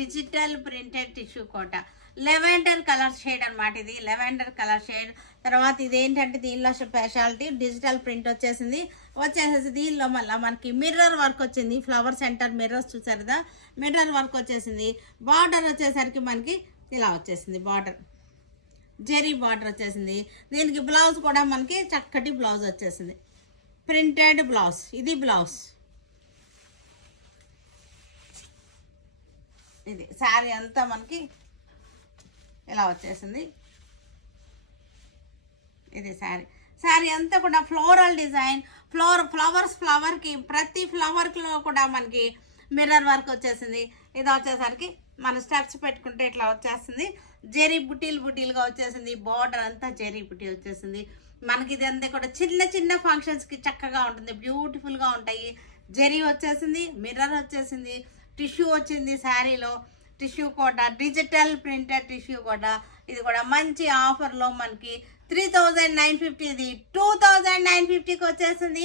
Digital printed tissue కోట, lavender colour shade అనమాట. ఇది lavender colour shade. తర్వాత ఇదేంటంటే దీనిలో స్పెషాలిటీ డిజిటల్ ప్రింట్ వచ్చేసేసి దీనిలో మళ్ళీ మనకి మిర్రర్ వర్క్ వచ్చింది. ఫ్లవర్ సెంటర్ మిర్రర్స్ చూసారు కదా, మిర్రర్ వర్క్ వచ్చేసింది. బార్డర్ వచ్చేసరికి మనకి ఇలా వచ్చేసింది, బార్డర్ జెరీ బార్డర్ వచ్చేసింది. దీనికి బ్లౌజ్ కూడా మనకి చక్కటి బ్లౌజ్ వచ్చేసింది, ప్రింటెడ్ బ్లౌజ్. ఇది బ్లౌజ్. ఇది శారీ అంతా మనకి ఇలా వచ్చేసింది. ఇది శారీ అంతా కూడా ఫ్లోరల్ డిజైన్, ఫ్లవర్కి ప్రతి ఫ్లవర్లో కూడా మనకి మిర్రర్ వర్క్ వచ్చేసింది. ఇది వచ్చేసరికి మన స్టెప్స్ పెట్టుకుంటే ఇట్లా వచ్చేస్తుంది. జెరీ బుటీలుగా వచ్చేసింది. బార్డర్ అంతా జెరీ బుటీ వచ్చేసింది. మనకి ఇది అంతా కూడా చిన్న చిన్న ఫంక్షన్స్కి చక్కగా ఉంటుంది, బ్యూటిఫుల్గా ఉంటాయి. జెరీ వచ్చేసింది, మిర్రర్ వచ్చేసింది, టిష్యూ వచ్చింది. శారీలో టిష్యూ కూడా డిజిటల్ ప్రింటెడ్ టిష్యూ కూడా. ఇది కూడా మంచి ఆఫర్లో మనకి 3950, ఇది 2950కి వచ్చేసింది.